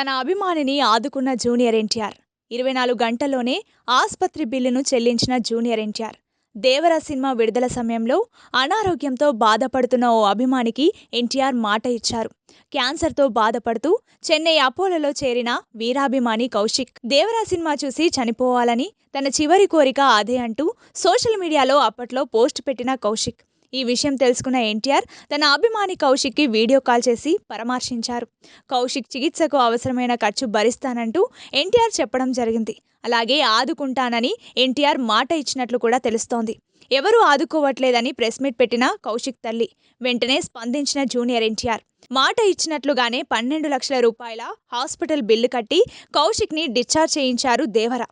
తన అభిమానిని ఆదుకున్న జూనియర్ ఎన్టీఆర్ 24 గంటల్లోనే ఆస్పత్రి బిల్లును చెల్లించిన జూనియర్ ఎన్టీఆర్. దేవర సినిమా విడుదల సమయంలో అనారోగ్యంతో బాధపడుతున్న ఓ అభిమానికి ఎన్టీఆర్ మాట ఇచ్చారు. క్యాన్సర్తో బాధపడుతూ చెన్నై అపోలోలో చేరిన వీరాభిమాని కౌశిక్ దేవర సినిమా చూసి చనిపోవాలని తన చివరి కోరిక అదే అంటూ సోషల్ మీడియాలో అప్పట్లో పోస్ట్ పెట్టిన కౌశిక్. ఈ విషయం తెలుసుకున్న ఎన్టీఆర్ తన అభిమాని కౌశిక్కి వీడియో కాల్ చేసి పరామర్శించారు. కౌశిక్ చికిత్సకు అవసరమైన ఖర్చు భరిస్తానంటూ ఎన్టీఆర్ చెప్పడం జరిగింది. అలాగే ఆదుకుంటానని ఎన్టీఆర్ మాట ఇచ్చినట్లు కూడా తెలుస్తోంది. ఎవరూ ఆదుకోవట్లేదని ప్రెస్ మీట్ పెట్టిన కౌశిక్ తల్లి వెంటనే స్పందించిన జూనియర్ ఎన్టీఆర్ మాట ఇచ్చినట్లుగానే 12 లక్షల రూపాయల హాస్పిటల్ బిల్లు కట్టి కౌశిక్ని డిశ్చార్జ్ చేయించారు దేవర.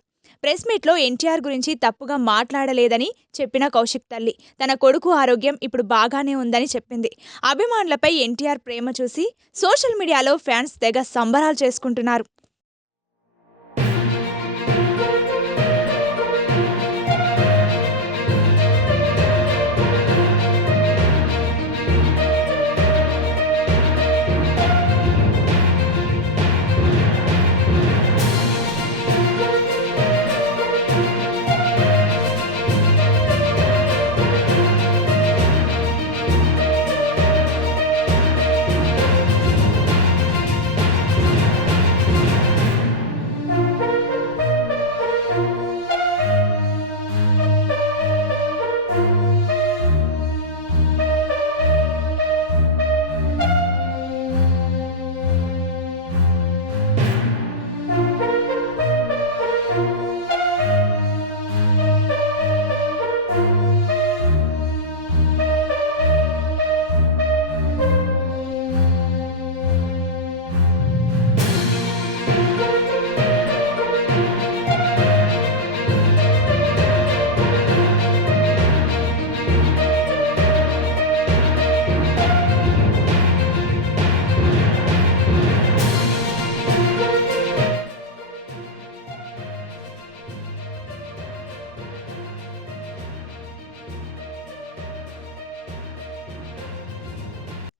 ప్రెస్ మీట్లో ఎన్టీఆర్ గురించి తప్పుగా మాట్లాడలేదని చెప్పిన కౌశిక్ తల్లి తన కొడుకు ఆరోగ్యం ఇప్పుడు బాగానే ఉందని చెప్పింది. అభిమానులపై ఎన్టీఆర్ ప్రేమ చూసి సోషల్ మీడియాలో ఫ్యాన్స్ తెగ సంబరాలు చేసుకుంటున్నారు.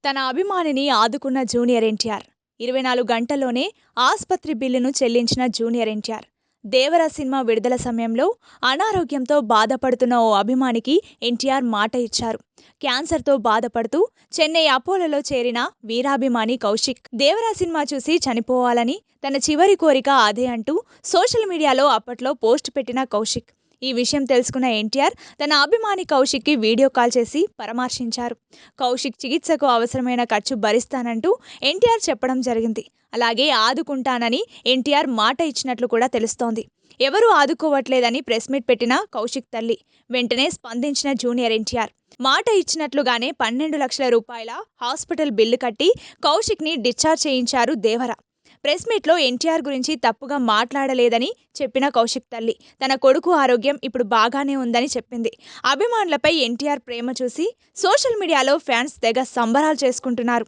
తన అభిమానిని ఆదుకున్న జూనియర్ ఎన్టీఆర్ 24 గంటల్లోనే ఆస్పత్రి బిల్లును చెల్లించిన జూనియర్ ఎన్టీఆర్. దేవర సినిమా విడుదల సమయంలో అనారోగ్యంతో బాధపడుతున్న ఓ అభిమానికి ఎన్టీఆర్ మాట ఇచ్చారు. క్యాన్సర్తో బాధపడుతూ చెన్నై అపోలోలో చేరిన వీరాభిమాని కౌశిక్ దేవర సినిమా చూసి చనిపోవాలని తన చివరి కోరిక అదే అంటూ సోషల్ మీడియాలో అప్పట్లో పోస్ట్ పెట్టిన కౌశిక్. ఈ విషయం తెలుసుకున్న ఎన్టీఆర్ తన అభిమాని కౌశిక్కి వీడియో కాల్ చేసి పరామర్శించారు. కౌశిక్ చికిత్సకు అవసరమైన ఖర్చు భరిస్తానంటూ ఎన్టీఆర్ చెప్పడం జరిగింది. అలాగే ఆదుకుంటానని ఎన్టీఆర్ మాట ఇచ్చినట్లు కూడా తెలుస్తోంది. ఎవరూ ఆదుకోవట్లేదని ప్రెస్ మీట్ పెట్టిన కౌశిక్ తల్లి వెంటనే స్పందించిన జూనియర్ ఎన్టీఆర్ మాట ఇచ్చినట్లుగానే 12 లక్షల రూపాయల హాస్పిటల్ బిల్లు కట్టి కౌశిక్ని డిశ్చార్జ్ చేయించారు దేవర. ప్రెస్ మీట్లో ఎన్టీఆర్ గురించి తప్పుగా మాట్లాడలేదని చెప్పిన కౌశిక్ తల్లి తన కొడుకు ఆరోగ్యం ఇప్పుడు బాగానే ఉందని చెప్పింది. అభిమానులపై ఎన్టీఆర్ ప్రేమ చూసి సోషల్ మీడియాలో ఫ్యాన్స్ తెగ సంబరాలు చేసుకుంటున్నారు.